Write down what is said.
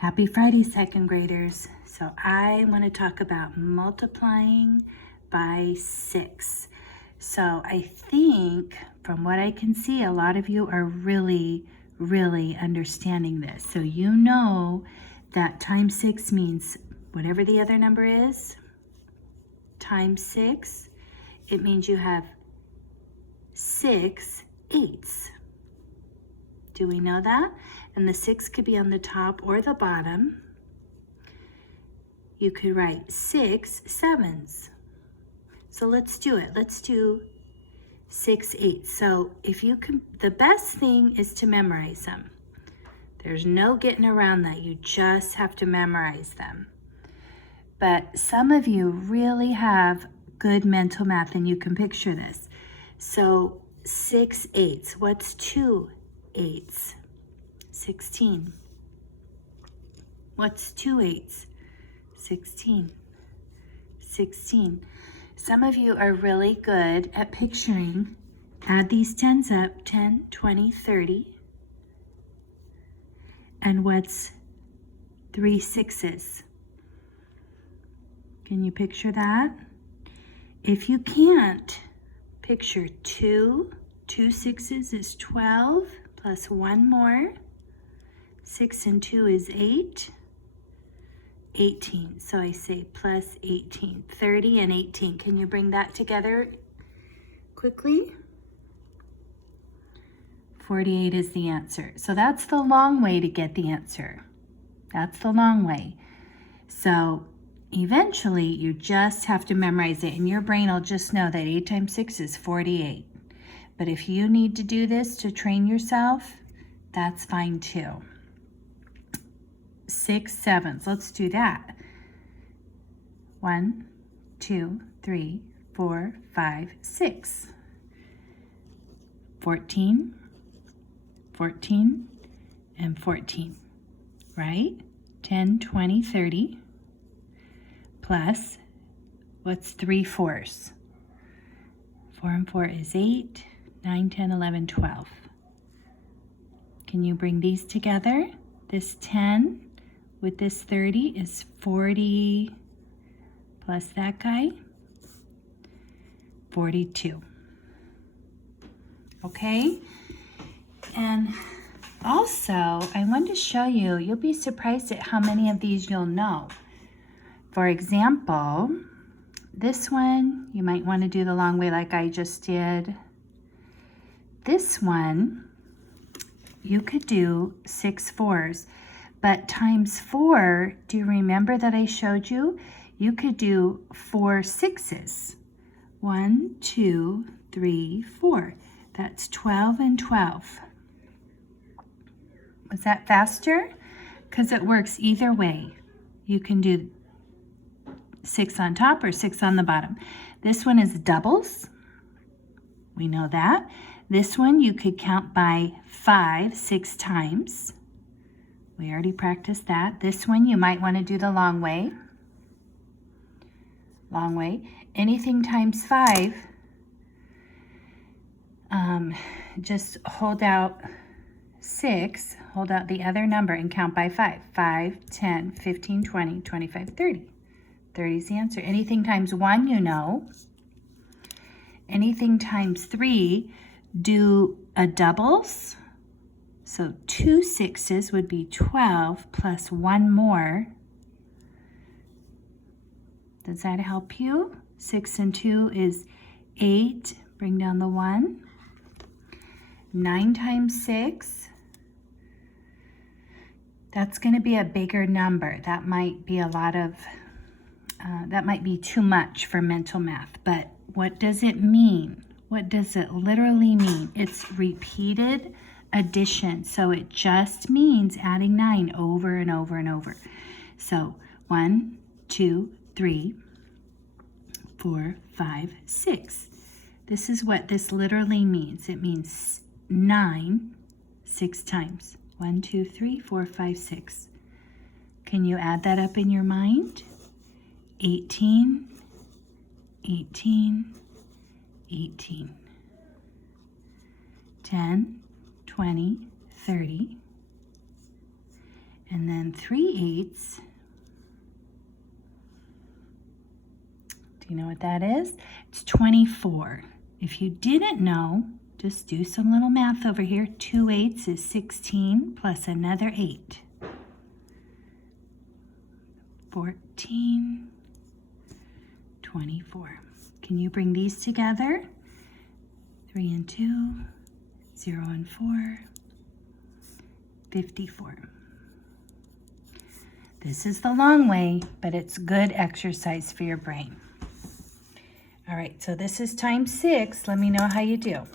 Happy Friday, second graders. So I want to talk about multiplying by 6. So I think from what I can see, a lot of you are really understanding this. So you know that times 6 means whatever the other number is, times 6, it means you have 6 eighths. Do we know that? And the 6 could be on the top or the bottom. You could write 6 sevens. So let's do it. Let's do 6 eighths. So if you can, the best thing is to memorize them. There's no getting around that. You just have to memorize them. But some of you really have good mental math and you can picture this. So 6 eighths. What's 2 eighths? 16. What's 2 eighths? 16. 16. Some of you are really good at picturing. Add these 10s up. 10, 20, 30. And what's 3 sixes? Can you picture that? If you can't, picture 2 sixes is 12 plus 1 more. 6 and 2 is 8. 18. So I say plus 18. 30 and 18. Can you bring that together quickly? 48 is the answer. So that's the long way to get the answer. That's the long way. So eventually you just have to memorize it and your brain will just know that 8 times 6 is 48. But if you need to do this to train yourself, that's fine too. 6 sevens. Let's do that. 1, 2, 3, 4, 5, 6. 14, 14, and 14, right? 10, 20, 30, plus, what's 3 fours? 4 and 4 is 8, 9, 10, 11, 12. Can you bring these together? This 10 with this 30 is 40 plus that guy, 42. Okay? And also, I want to show you, you'll be surprised at how many of these you'll know. For example, this one, you might want to do the long way like I just did. This one, you could do 6 fours, but times 4, do you remember that I showed you? You could do 4 sixes. 1, 2, 3, 4. That's 12 and 12. Was that faster? Because it works either way. You can do 6 on top or 6 on the bottom. This one is doubles. We know that. This one you could count by 5 6 times. We already practiced that. This one you might want to do the long way. Long way. Anything times 5, just hold out 6, hold out the other number and count by 5. 5, 10, 15, 20, 25, 30. 30 is the answer. Anything times 1, you know. Anything times 3, do a doubles. So 2 sixes would be 12 plus 1 more. Does that help you? 6 and 2 is 8. Bring down the 1. 9 times 6. That's going to be a bigger number. That might be a lot of, that might be too much for mental math. But what does it mean? What does it literally mean? It's repeated addition. So it just means adding 9 over and over and over. So 1, 2, 3, 4, 5, 6. This is what this literally means. It means 9 6 times. 1, 2, 3, 4, 5, 6. Can you add that up in your mind? 18, 18, 18. 10, 20, 30. And then 3/8. Do you know what that is? It's 24. If you didn't know, just do some little math over here. 2/8 is 16 plus another 8. 14, 24. Can you bring these together? 3 and 2, 0 and 4, 54. This is the long way, but it's good exercise for your brain. All right, so this is times 6. Let me know how you do.